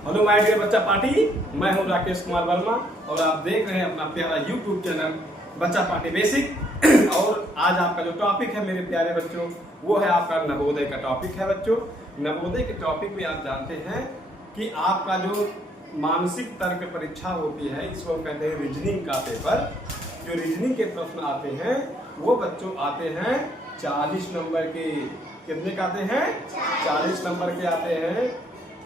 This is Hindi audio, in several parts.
हेलो माय डियर बच्चा पार्टी, मैं हूं राकेश कुमार वर्मा और आप देख रहे हैं अपना प्यारा यूट्यूब चैनल बच्चा पार्टी बेसिक। और आज आपका जो टॉपिक है मेरे प्यारे बच्चों, वो है आपका नवोदय का टॉपिक है बच्चों। नवोदय के टॉपिक में आप जानते हैं कि आपका जो मानसिक तर्क परीक्षा होती है, इसको हम कहते हैं रीजनिंग का पेपर। जो रीजनिंग के प्रश्न आते हैं वो बच्चों आते हैं 40 नंबर के। कितने का आते हैं? 40 नंबर के आते हैं।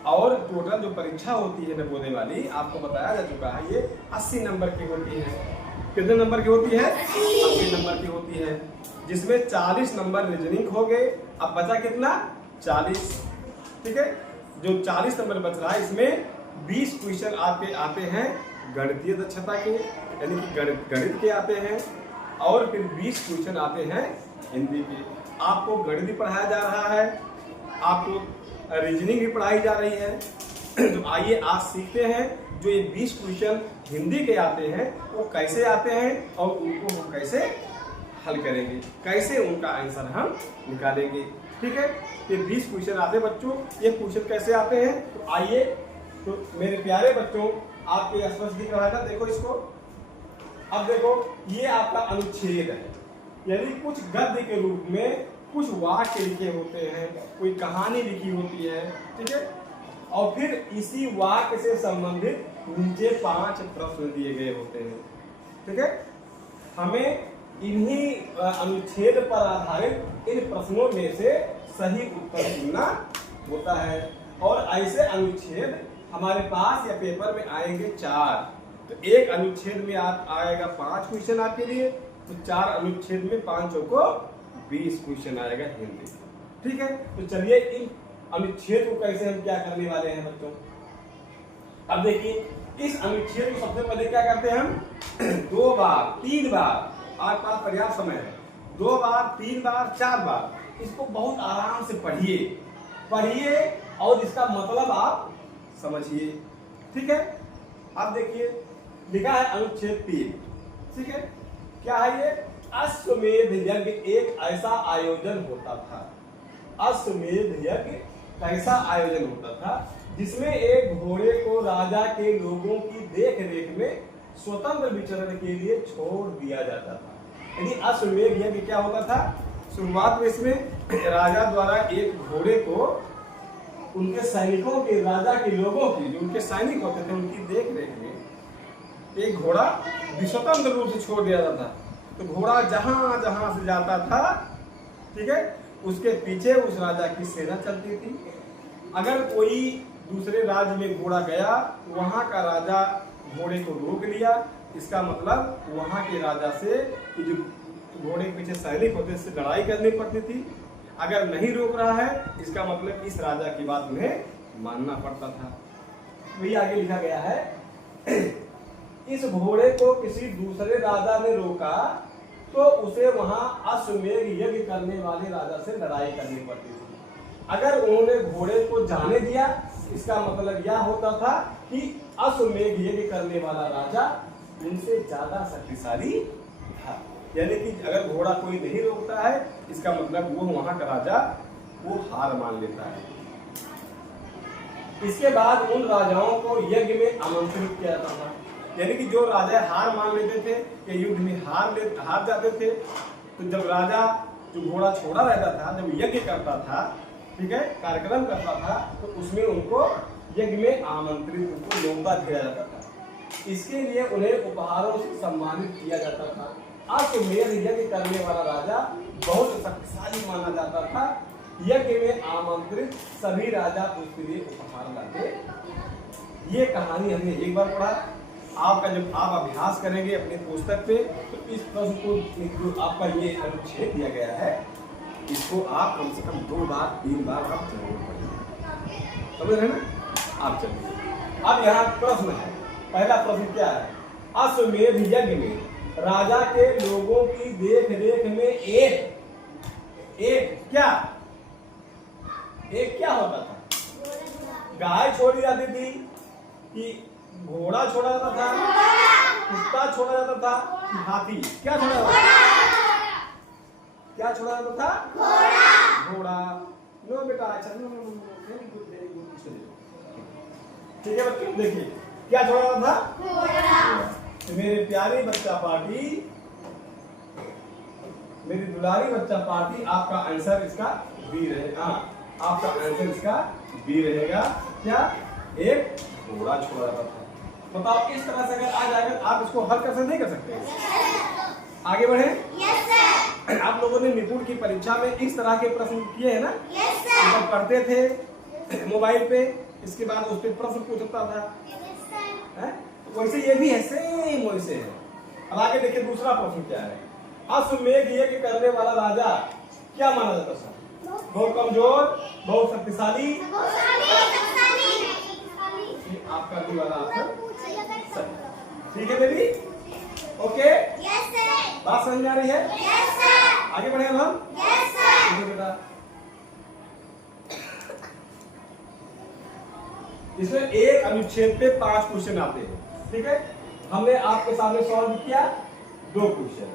और टोटल जो परीक्षा होती है नवोदय वाली, आपको बताया जा चुका है, ये 80 नंबर की होती है। कितने नंबर की होती है? 80 नंबर की होती है, जिसमें 40 नंबर रीजनिंग हो गए। अब बचा कितना? 40। ठीक है, जो 40 नंबर बच रहा है, इसमें 20 क्वेश्चन आपके आते हैं गणितीय दक्षता के, यानी कि गणित के आते हैं, और फिर 20 क्वेश्चन आते हैं हिंदी के। आपको गणित भी पढ़ाया जा रहा है, आपको रीजनिंग भी पढ़ाई जा रही है। तो आइए आज सीखते हैं जो ये 20 क्वेश्चन हिंदी के आते हैं वो कैसे आते हैं और उनको हम कैसे हल करेंगे, कैसे उनका आंसर हम निकालेंगे। ठीक है, ये 20 क्वेश्चन आते हैं बच्चों। ये क्वेश्चन कैसे आते हैं तो आइए, तो मेरे प्यारे बच्चों आपके स्पष्ट दिख रहा है ना, देखो इसको। अब देखो, ये आपका अनुच्छेद है, यानी कुछ गद्य के रूप में कुछ वाक्य लिखे होते हैं, कोई कहानी लिखी होती है। ठीक है, और फिर इसी वाक्य से संबंधित नीचे 5 प्रश्न दिए गए होते हैं। ठीक है, हमें इन्हीं अनुच्छेद पर आधारित इन प्रश्नों में से सही उत्तर चुनना होता है। और ऐसे अनुच्छेद हमारे पास या पेपर में आएंगे 4। तो एक अनुच्छेद में आएगा 5 क्वेश्चन आपके लिए, तो 4 अनुच्छेद में 5 को 20 क्वेश्चन आएगा हिंदी। ठीक है, तो चलिए इन अनुच्छेद को कैसे हम क्या करने वाले हैं बच्चों। अब देखिए, इस अनुच्छेद को सबसे पहले क्या करते हैं हम 2 बार 3 बार, आपके पास पर्याप्त समय है, 2 बार 3 बार 4 बार इसको बहुत आराम से पढ़िए और इसका मतलब आप समझिए। ठीक है, अब देखिए लिखा है अनुच्छेद 3। ठीक है, क्या है ये? अश्वमेध यज्ञ एक ऐसा आयोजन होता था। अश्वमेध यज्ञ कैसा आयोजन होता था जिसमें एक घोड़े को राजा के लोगों की देख रेख में स्वतंत्र विचरण के लिए छोड़ दिया जाता था। यानी अश्वमेध यज्ञ क्या होता था? शुरुआत में इसमें राजा द्वारा एक घोड़े को उनके सैनिकों के, राजा के लोगों की, जो उनके सैनिक होते थे, उनकी देख रेख में एक घोड़ा स्वतंत्र रूप से छोड़ दिया जाता था। तो घोड़ा जहां जहां से जाता था, ठीक है, उसके पीछे उस राजा की सेना चलती थी। अगर कोई दूसरे राज्य में घोड़ा गया तो वहां का राजा घोड़े को रोक लिया, इसका मतलब वहां के राजा से जो घोड़े के पीछे सैनिक होते से लड़ाई करनी पड़ती थी। अगर नहीं रोक रहा है, इसका मतलब इस राजा की बात उन्हें मानना पड़ता था। वही आगे लिखा गया है, इस घोड़े को किसी दूसरे राजा ने रोका तो उसे वहां अश्वमेध यज्ञ करने वाले राजा से लड़ाई करनी पड़ती थी। अगर उन्होंने घोड़े को जाने दिया, इसका मतलब यह होता था कि अश्वमेध यज्ञ करने वाला राजा उनसे ज्यादा शक्तिशाली था। यानी कि अगर घोड़ा कोई नहीं रोकता है, इसका मतलब वो वहां का राजा वो हार मान लेता है। इसके बाद उन राजाओं को यज्ञ में आमंत्रित किया जाता था। यानी कि जो राजा हार मान लेते थे या युद्ध में हार जाते थे, तो जब राजा जो घोड़ा छोड़ा रहता था, जब यज्ञ करता था, ठीक है, कार्यक्रम करता था, तो उसमें उनको यज्ञ में आमंत्रित, उनको न्योता दिया जाता था। इसके लिए उन्हें उपहारों से सम्मानित किया जाता था। अश्वमेध यज्ञ करने वाला राजा बहुत शक्तिशाली माना जाता था। यज्ञ में आमंत्रित सभी राजा उसके लिए उपहार लाते। ये कहानी हमने एक बार पढ़ा। आपका जब आप अभ्यास करेंगे अपने पुस्तक पे, तो इस प्रश्न को जो आपका ये अनुच्छेद दिया गया है, इसको आप कम से कम 2 बार 3 बार आप जरूर पढ़िए। समझ रहे ना आप? चलिए, अब यहाँ प्रश्न है। पहला प्रश्न क्या है? अश्वमेध यज्ञ में राजा के लोगों की देख रेख में एक क्या होता था? गाय छोड़ी जाती थी कि घोड़ा छोड़ा जाता था, कुत्ता छोड़ा जाता था कि हाथी? क्या छोड़ा जाता था? क्या छोड़ा जाता था? घोड़ा। नो बेटा, अच्छा, नो, वेरी गुड, ठीक है बच्चों, देखिए क्या छोड़ा था, तो मेरे प्यारे बच्चा पार्टी, मेरी दुलारी बच्चा पार्टी, आपका आंसर इसका बी रहेगा। आपका आंसर इसका बी रहेगा। क्या, एक घोड़ा छोड़ा था। बताओ इस तरह से अगर आ जाएगा आप इसको हल कर सकते, नहीं कर सकते? आगे बढ़े। आप लोगों ने निपुण की परीक्षा में इस तरह के प्रश्न किए हैं ना, जब पढ़ते थे मोबाइल पे, इसके बाद उस पर प्रश्न पूछता था, वैसे ये भी है, सेम वैसे है। अब आगे देखिए दूसरा प्रश्न क्या है। अश्वमेध यज्ञ करने वाला राजा क्या माना जाता था? बहुत कमजोर, बहुत शक्तिशाली। आपका भी वाला आंसर ठीक है बेबी, ओके, बात समझ में आ रही है? आगे बढ़े हम। बेटा इसमें एक अनुच्छेद पे 5 क्वेश्चन आते हैं, ठीक है। हमने आपके सामने सॉल्व किया 2 क्वेश्चन।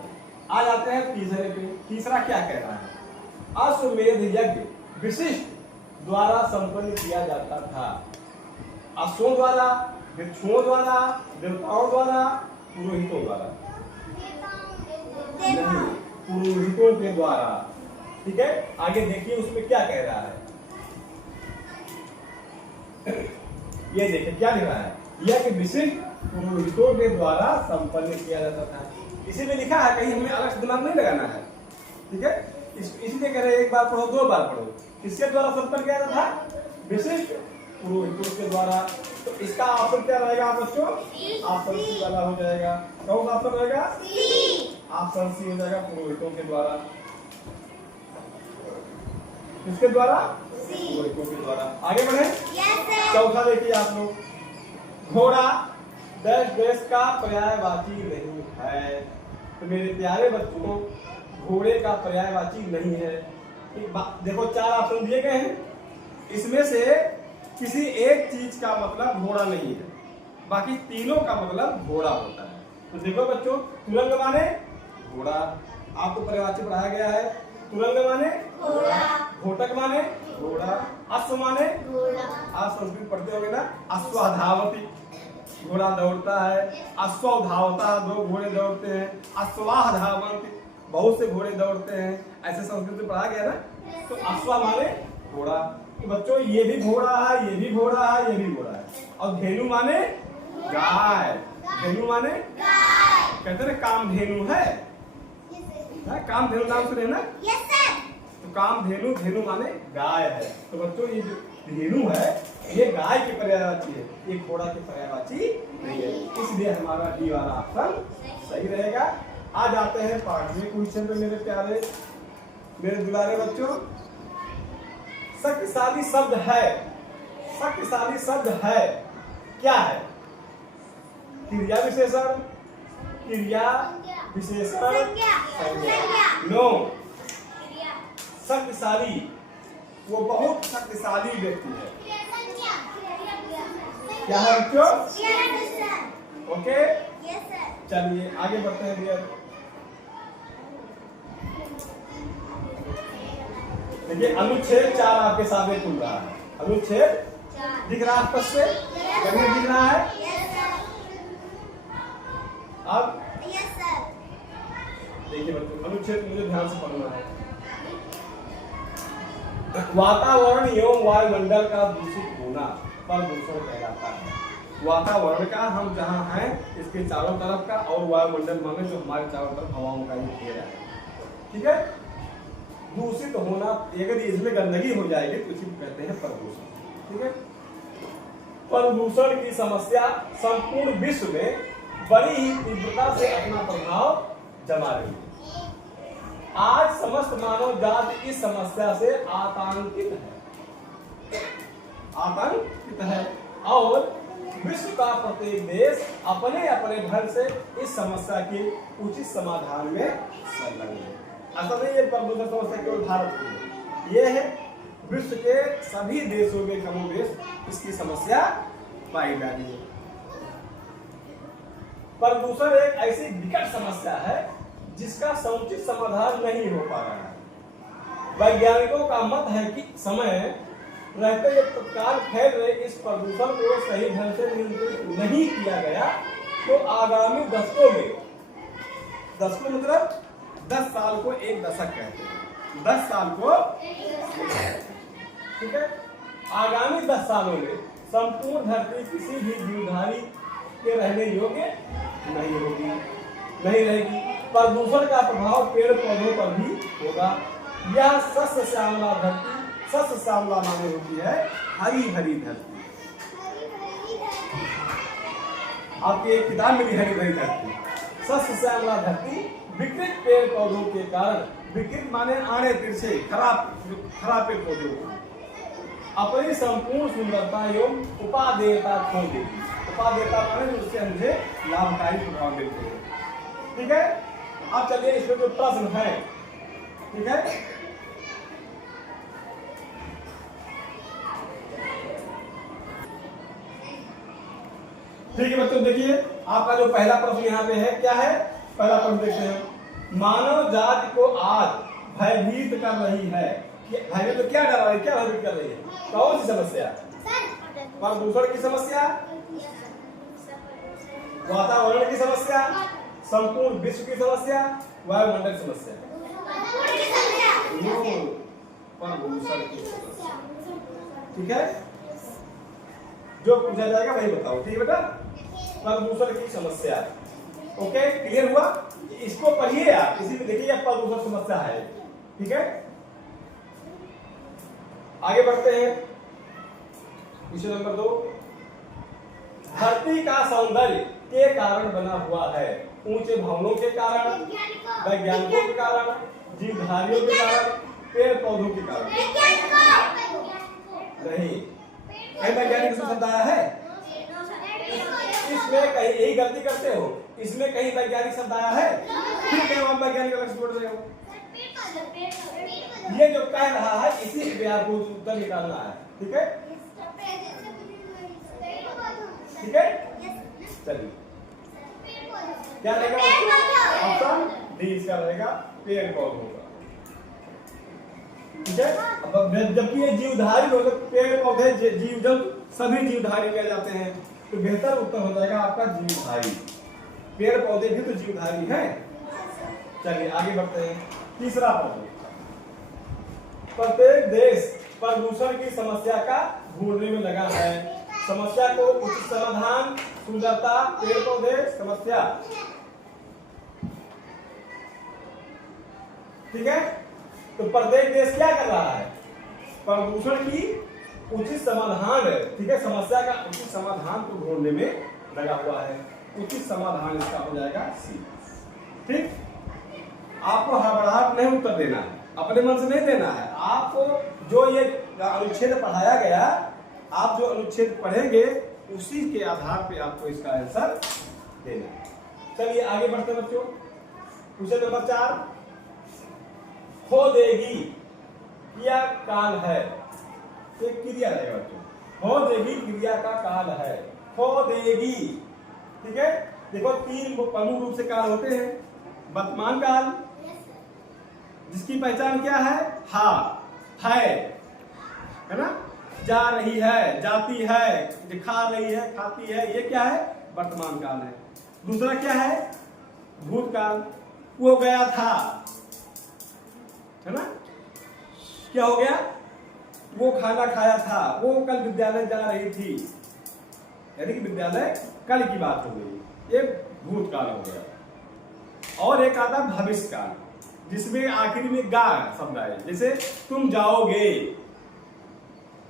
आज आते हैं तीसरे पे। तीसरा क्या कह रहा है? अश्वमेध यज्ञ विशिष्ट द्वारा संपन्न किया जाता था। अश्वों द्वारा, भिक्षुओं द्वारा, देवताओं द्वारा, पुरोहितों द्वारा? नहीं, पुरोहितों के द्वारा, ठीक है। आगे देखिए उसमें क्या कह रहा है, ये देखिए क्या लिख रहा है, यज्ञ विशिष्ट पुरोहितों के द्वारा संपन्न किया जाता था। इसी में लिखा है, कहीं हमें अलग से दिमाग नहीं लगाना है, ठीक है। इसलिए कह रहे एक बार पढ़ो, 2 बार पढ़ो। किसके द्वारा संपन्न किया जाता था? विशिष्ट पुरोहितों के द्वारा। तो इसका ऑप्शन क्या रहेगा बच्चों? ऑप्शन सी वाला हो जाएगा। कौन सा ऑप्शन रहेगा? ऑप्शन सी हो जाएगा, पुरोहितों के द्वारा। किसके द्वारा? पुरोहितों के द्वारा। आगे बढ़े। चौथा देखिए आप लोग, घोड़ा देश का पर्यायवाची नहीं है। तो मेरे प्यारे बच्चों, घोड़े का पर्यायवाची नहीं है। देखो 4 ऑप्शन दिए गए हैं, इसमें से किसी एक चीज का मतलब घोड़ा नहीं है, बाकी तीनों का मतलब घोड़ा होता है। तो देखो बच्चों, तुरंग माने घोड़ा, आपको पर्यायवाची पढ़ाया गया है। तुरंग माने घोड़ा, घोटक माने घोड़ा, अश्व माने घोड़ा। आप संस्कृत पढ़ते होंगे ना, अश्वधावती, घोड़ा दौड़ता है। अश्व धावता, 2 घोड़े दौड़ते हैं। अश्वाह धावंती, बहुत से घोड़े दौड़ते हैं। ऐसे संस्कृत में पढ़ा गया ना। तो अश्व माने घोड़ा। तो बच्चों ये भी घोड़ा है, ये भी घोड़ा है, ये भी घोड़ा है। और धेनु माने गाय, धेनु माने कहते हैं कामधेनु है, कामधेनु नाम सुने ना? तो कामधेनु, धेनु माने गाय है। तो बच्चों ये जो धेनु है ये गाय की पर्यायवाची है, ये घोड़ा की पर्यायवाची नहीं है। इसलिए हमारा डी वाला ऑप्शन सही रहेगा। आ जाते हैं 5वें क्वेश्चन पे मेरे प्यारे, मेरे दुलारे बच्चों। शक्तिशाली शब्द है, शक्तिशाली शब्द है, क्या है? क्रिया विशेषण, क्रिया विशेषण, नो। शक्तिशाली, वो बहुत शक्तिशाली व्यक्ति है। क्या है बच्चों? ओके, चलिए आगे बढ़ते हैं डियर। देखिए अनुच्छेद 4 आपके सामने खुल रहा है। अनुच्छेद दिख रहा है आपस से, दिख रहा है। अब देखिए बच्चों, अनुच्छेद मुझे ध्यान से पढ़ना है। वातावरण एवं वायुमंडल का दूषित होना प्रदूषण कहलाता है। वातावरण का, हम जहाँ हैं इसके चारों तरफ का, और वायुमंडल माने जो हमारे चारों तरफ हवाओं का ये घेरा है, ठीक है। दूषित होना, यदि इसमें गंदगी हो जाएगी तो इसी को कहते हैं प्रदूषण, ठीक है। प्रदूषण की समस्या संपूर्ण विश्व में बड़ी ही तीव्रता से अपना प्रभाव जमा रही है। आज समस्त मानव जाति इस समस्या से आतंकित है और विश्व का प्रत्येक देश अपने अपने ढंग से इस समस्या के उचित समाधान में संलग्न है। असल में ये प्रदूषण समस्या केवल भारत की है, ये है विश्व के सभी देशों में कमोबेश इसकी समस्या पाई जा रही है। प्रदूषण एक ऐसी विकट समस्या है जिसका समुचित समाधान नहीं हो पा रहा है। वैज्ञानिकों का मत है कि समय रहते हुए तत्काल फैल रहे इस प्रदूषण को सही ढंग से नियंत्रित नहीं किया गया तो आगामी दशकों में, दशकों मतलब 10 साल को एक दशक कहते हैं, 10 साल को, ठीक है, आगामी 10 सालों में संपूर्ण धरती किसी भी जीवधारी के रहने योग्य नहीं होगी, नहीं रहेगी। प्रदूषण का प्रभाव पेड़ पौधों पर भी होगा। यह सस्य श्यामला धरती, सस्य श्यामला माने होती है हरी हरी धरती। आपकी एक किताब में भी हरी भरी धरती, सस्य श्यामला धरती विकृत पेड़ पौधों के कारण, विकृत माने आड़े तिरछे खराब पेड़ पौधों को अपनी संपूर्ण सुंदरता एवं उपादेयता खो देगी। उपादेयता माने उससे मुझे लाभकारी प्रभाव मिलते हैं, ठीक है। अब चलिए इसमें जो प्रश्न है, ठीक है, ठीक है बच्चों, देखिए आपका जो पहला प्रश्न यहाँ पे है, क्या है पहला प्रश्न देखते हैं। मानव जाति को आज भयभीत कर रही है, भयभीत तो क्या कर रही है, क्या भयभीत कर रही है, कौन सी समस्या? प्रदूषण की समस्या, वातावरण की समस्या, संपूर्ण विश्व की समस्या, वायुमंडल की समस्या, प्रदूषण की समस्या, ठीक है। जो पूछा जाएगा वही बताओ, ठीक है बेटा, प्रदूषण की समस्या, ओके, क्लियर हुआ। इसको पढ़िए आप, इसी में देखिए प्रदूषण समस्या है, ठीक है। आगे बढ़ते हैं, क्वेश्चन नंबर 2। धरती का सौंदर्य के कारण बना हुआ है, ऊंचे भवनों के कारण, वैज्ञानिकों के कारण, जीवधारियों के कारण, पेड़ पौधों के कारण। नहीं, कहीं वैज्ञानिक शब्द आया है? इसमें कहीं यही गलती करते हो, इसमें कहीं वैज्ञानिक शब्द आया है? फिर क्यों आप वैज्ञानिक अलग से बोल रहे हो? ये जो कह रहा है इसी पे आपको उत्तर निकालना है, ठीक है, ठीक है। चलिए क्या रहेगा ऑप्शन डी, इसका रहेगा पेड़ पौधों का, ठीक है। अब जबकि ये जीवधारी हो, तो पेड़ पौधे जीव जंतु सभी जीवधारी कहे जाते हैं, तो बेहतर उत्तर हो जाएगा आपका जीवधारी। पेड़ पौधे भी तो जीवधारी हैं। चलिए आगे बढ़ते हैं, तीसरा प्रश्न। प्रत्येक देश प्रदूषण की समस्या का ढूंढने में लगा है, समस्या को उचित समाधान, सुंदरता, पेड़ पौधे, समस्या, ठीक है। तो प्रत्येक देश क्या कर रहा है? प्रदूषण की उचित समाधान, ठीक है, समस्या का उचित समाधान को ढूंढने में लगा हुआ है। उचित समाधान इसका हो जाएगा सी, ठीक। आपको हड़बड़ाहट नहीं उत्तर देना है, अपने मन से नहीं देना है। आपको जो ये अनुच्छेद पढ़ाया गया, आप जो अनुच्छेद पढ़ेंगे उसी के आधार पे आपको इसका आंसर देना है। चलिए आगे बढ़ते बच्चों, क्वेश्चन नंबर 4। खो देगी क्रिया काल है, एक क्रिया रहेगा बच्चों, खो देगी क्रिया का काल है, खो देगी, ठीक है। देखो 3 प्रमुख रूप से काल होते हैं। वर्तमान काल, जिसकी पहचान क्या है? हा, है ना, जा रही है, जाती है, खा रही है, खाती है, ये क्या है? वर्तमान काल है। दूसरा क्या है? भूतकाल, वो गया था, है ना, क्या हो गया? वो खाना खाया था, वो कल विद्यालय जा रही थी, यानी कि विद्यालय कल की बात हो गई, ये भूतकाल हो गया। और एक आता भविष्य काल, जिसमें आखिरी में गा शब्द आए, जैसे तुम जाओगे,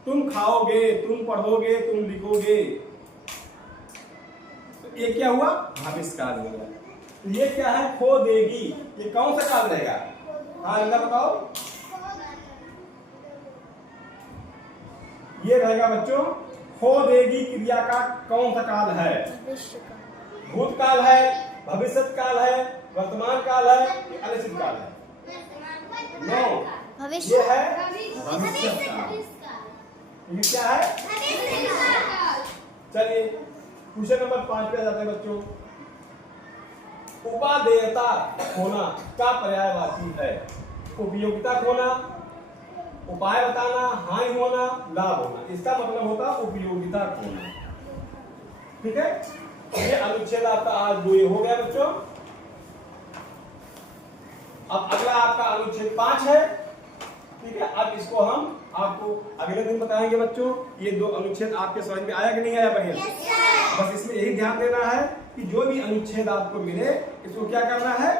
तुम खाओगे, तुम पढ़ोगे, तुम लिखोगे, तो ये क्या हुआ? भविष्य काल हो गया। तो ये क्या है? खो देगी, ये कौन सा काल रहेगा? हाँ अंदा बताओ, ये रहेगा बच्चों खो देगी क्रिया का कौन सा काल है? भूतकाल है, भविष्य काल है, वर्तमान काल है, अनिश्चित काल है? नो, ये है भविष्य काल। ये क्या है? चलिए क्वेश्चन नंबर 5 पे आ जाते हैं बच्चों। उपादेयता खोना का पर्यायवाची है। उपयोगिता खोना, उपाय बताना, हानि होना, लाभ होना, इसका मतलब होता है उपयोगिता खोना। ठीक है, ये अनुच्छेद आपका आज 2 हो गया बच्चों। अब अगला आपका अनुच्छेद 5 है। ठीक है, अब इसको हम आपको अगले दिन बताएंगे बच्चों। ये 2 अनुच्छेद आपके समझ में आया कि नहीं आया बढ़िया? बस इसमें यही ध्यान देना है कि जो भी अनुच्छेद आपको मिले इसको क्या करना है,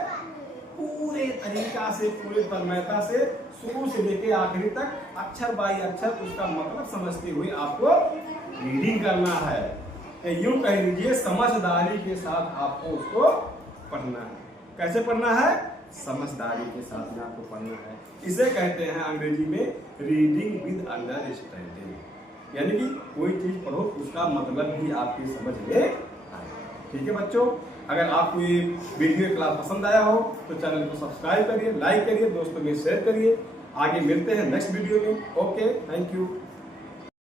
पूरे तरीका से, पूरे तन्मयता से, शुरू से लेके आखिरी तक अक्षर बाई अक्षर उसका मतलब समझते हुए आपको रीडिंग करना है। यूं कह लीजिए समझदारी के साथ आपको उसको पढ़ना है। कैसे पढ़ना है? समझदारी के साथ में आपको पढ़ना है। इसे कहते हैं अंग्रेजी में रीडिंग विद अंडरस्टैंडिंग, यानी कि कोई चीज पढ़ो उसका मतलब भी आपकी समझ में आए। ठीक है बच्चों, अगर आपको ये वीडियो क्लास पसंद आया हो तो चैनल को सब्सक्राइब करिए, लाइक करिए, दोस्तों में शेयर करिए। आगे मिलते हैं नेक्स्ट वीडियो में। Okay, thank you.